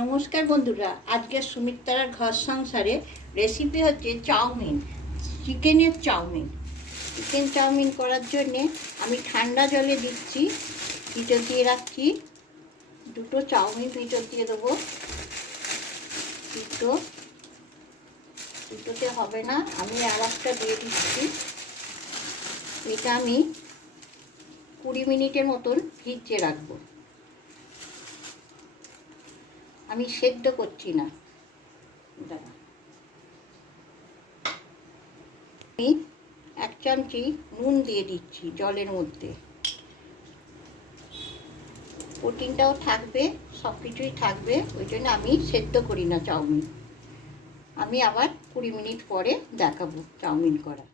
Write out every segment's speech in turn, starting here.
নমস্কার বন্ধুরা, আজকে সুমিত্রার ঘর সংসারে রেসিপি হচ্ছে চাউমিন, চিকেনের চাউমিন। চিকেন চাউমিন করার জন্যে আমি ঠান্ডা জলে দিচ্ছি, পিঠো দিয়ে রাখছি, দুটো চাউমিন পিঠো দিয়ে দেবো। পিঠো পিঠোতে হবে না, আমি আর একটা দিয়ে দিচ্ছি। এটা আমি কুড়ি মিনিটের মতন ভিজিয়ে রাখব। আমি সেদ্ধ করছি না। আমি এক চামচি নুন দিয়ে দিচ্ছি জলের মধ্যে। প্রোটিনটাও থাকবে সব কিছুই থাকবে, ওই জন্য আমি সেদ্ধ করি না চাউমিন। আমি আবার কুড়ি মিনিট পরে দেখাবো চাউমিন করা।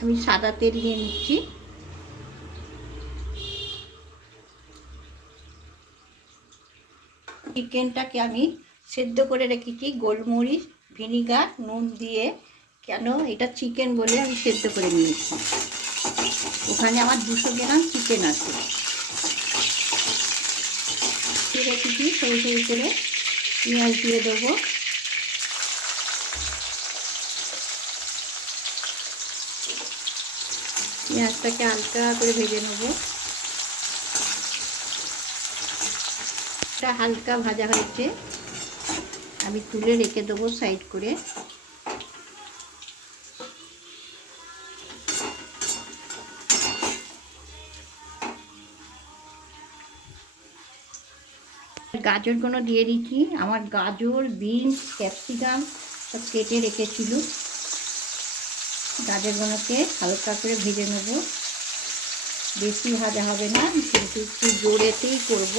আমি সাদা তেল নিয়ে নিচ্ছি। চিকেনটাকে আমি সেদ্ধ করে রেখেছি, গোলমরিচ, ভিনিগার, নুন দিয়ে। কেন? এটা চিকেন বলে আমি সেদ্ধ করে নিয়েছি। ওখানে আমার দুশো গ্রাম চিকেন আছে। রেখেছি সরু সরু করে পেঁয়াজ দিয়ে দেবো। পেঁয়াজটাকে হালকা করে ভেজে নেব। এটা হালকা ভাজা হয়েছে। আমি তুলে রেখে দেবো সাইড করে। গাজরগুলো দিয়ে দিচ্ছি। আমার গাজর, বিনস, ক্যাপসিকাম সব কেটে রেখেছিল। গাজরগুলোকে হালকা করে ভেজে নেব। বেশি ভাজা হবে না, কিন্তু একটু জোরেতেই করব।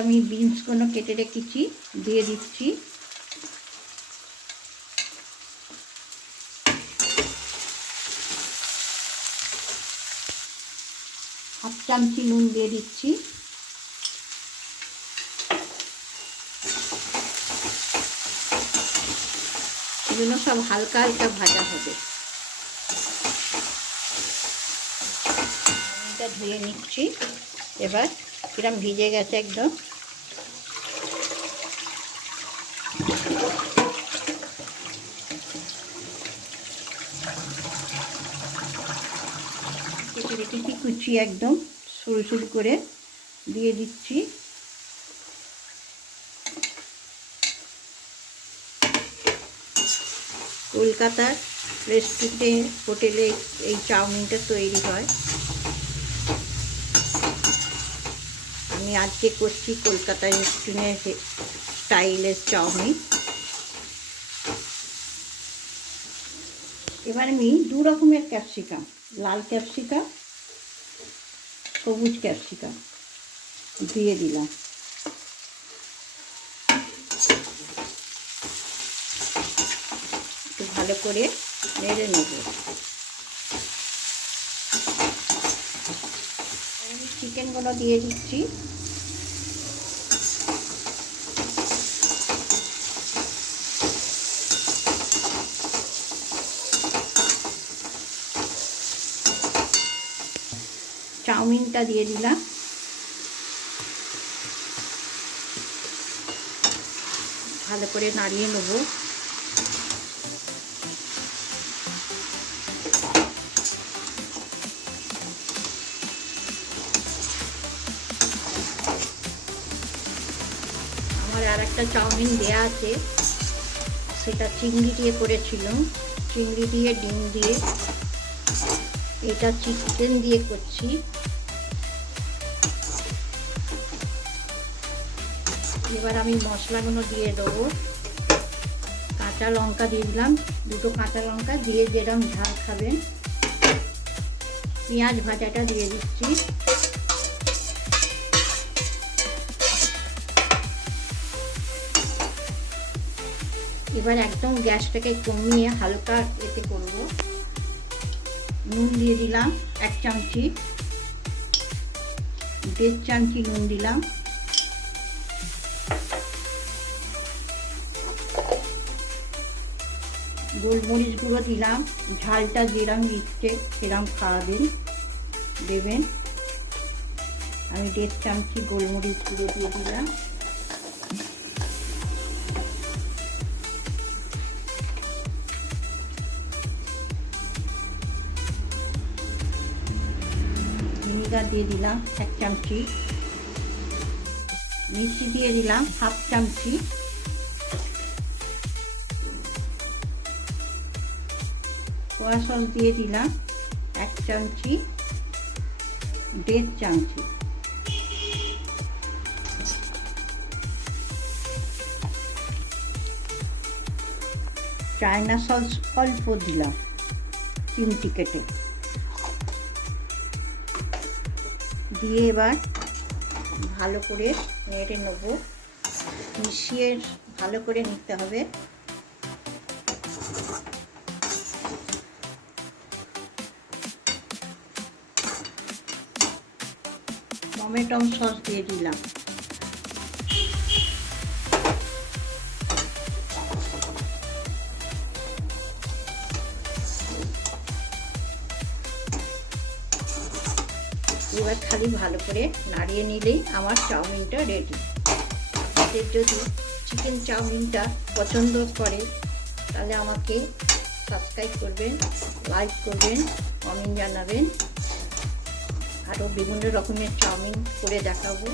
আমি বিনসগুলো কেটে রেখেছি, দিয়ে দিচ্ছি। হাফ চামচি নুন দিয়ে দিচ্ছি। এগুলো সব হালকা হালকা ভাজা হবে। এটা ধুয়ে নিচ্ছি। এবার কিরম ভিজে গেছে একদম। কেটে কুচি একদম সরু সরু করে দিয়ে দিচ্ছি। কলকাতার রেস্টুরেন্টে হোটেলে এই চাউমিনটা তৈরি হয়। আমি আজকে করছি কলকাতা রেস্টুরেন্টের স্টাইলের চাউমিন এবার আমি দু রকমের ক্যাপসিকাম, লাল ক্যাপসিকাম, সবুজ ক্যাপসিকাম দিয়ে দিলাম। একটু ভালো করে নেড়ে নেব। চিকেনগুলো দিয়ে দিচ্ছি। চাউমিনটা দিয়ে দিলাম। ভালো করে নাড়িয়ে নেব। আমার আর একটা চাউমিন দেয়া আছে। সেটা চিংড়ি দিয়ে করেছিলাম। চিংড়ি দিয়ে, ডিম দিয়ে। এটা চিকেন দিয়ে করছি। এবার আমি মশলাগুলো দিয়ে দেবো। কাঁচা লঙ্কা দিয়ে দিলাম। দুটো কাঁচা লঙ্কা দিয়ে যেরকম ঝাল খাবেন পেঁয়াজ ভাজাটা দিয়ে দিচ্ছি। এবার একদম গ্যাসটাকে কমিয়ে হালকা এতে করব। নুন দিয়ে দিলাম, এক চামচি। দেড় চামচি নুন দিলাম। গোলমরিচ গুঁড়ো দিলাম। ঝালটা যেরম ইচ্ছে সেরম খাওয়াবেন দেবেন। আমি দেড় চামচি গোলমরিচ গুঁড়ো দিয়ে দিলাম। ভিনিগার দিয়ে দিলাম এক চামচি। মিষ্টি দিয়ে দিলাম হাফ চামচি। সোয়া সস দিয়ে দিলাম এক চামচি, দেড় চামচি। চায়না সস অল্প দিলাম, চিমটি কেটে। দিয়ে এবার ভালো করে নেড়ে নেব। মিশিয়ে ভালো করে নিতে হবে। টমেটো সস দিয়ে দিলাম। এবার খালি ভালো করে নাড়িয়ে নিলেই আমার চাউমিনটা রেডি আপনাদের যদি চিকেন চাউমিনটা পছন্দ করে, তাহলে আমাকে সাবস্ক্রাইব করবেন লাইক করবেন কমেন্ট জানাবেন। আরও বিভিন্ন রকমের চাউমিন করে দেখাবো।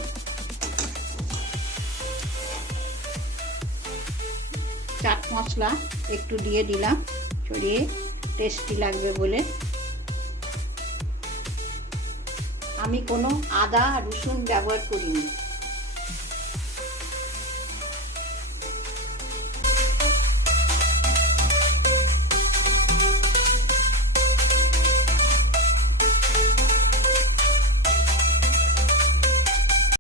চাট মশলা একটু দিয়ে দিলাম, ছড়িয়ে টেস্টি লাগবে বলে। আমি কোনো আদা রসুন ব্যবহার করিনি।